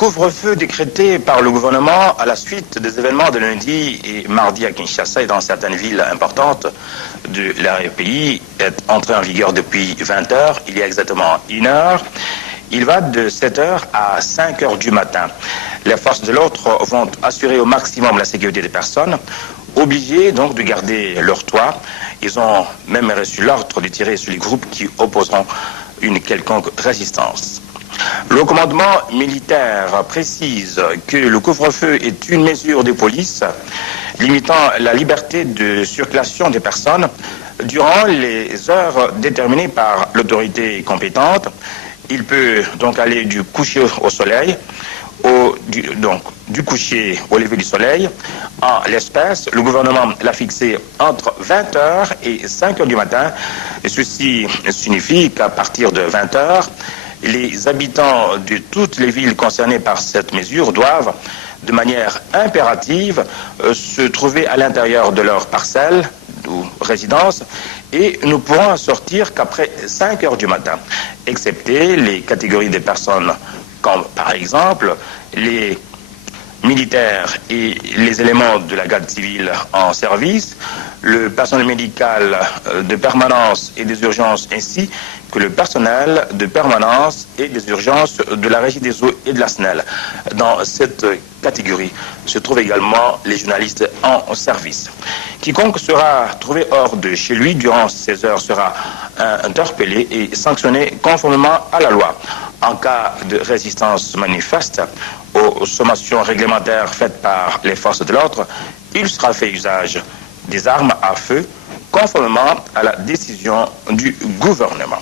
couvre-feu décrété par le gouvernement à la suite des événements de lundi et mardi à Kinshasa et dans certaines villes importantes de l'RPI est entré en vigueur depuis 20 heures, il y a exactement 1 heure. Il va de 7 heures à 5 heures du matin. Les forces de l'ordre vont assurer au maximum la sécurité des personnes, obligées donc de garder leur toit. Ils ont même reçu l'ordre de tirer sur les groupes qui opposeront une quelconque résistance. Le commandement militaire précise que le couvre-feu est une mesure de police limitant la liberté de circulation des personnes durant les heures déterminées par l'autorité compétente. Il peut donc aller du coucher au soleil, du coucher au lever du soleil. En l'espèce, le gouvernement l'a fixé entre 20 heures et 5 heures du matin. Et ceci signifie qu'à partir de 20 heures, les habitants de toutes les villes concernées par cette mesure doivent, de manière impérative, se trouver à l'intérieur de leur parcelle ou résidence et ne pourront sortir qu'après 5 heures du matin, excepté les catégories de personnes comme par exemple les militaires et les éléments de la garde civile en service, le personnel médical de permanence et des urgences ainsi que le personnel de permanence et des urgences de la Régie des eaux et de la SNEL. Dans cette catégorie se trouvent également les journalistes en service. Quiconque sera trouvé hors de chez lui durant ces heures sera interpellé et sanctionné conformément à la loi. En cas de résistance manifeste aux sommations réglementaires faites par les forces de l'ordre, il sera fait usage des armes à feu conformément à la décision du gouvernement.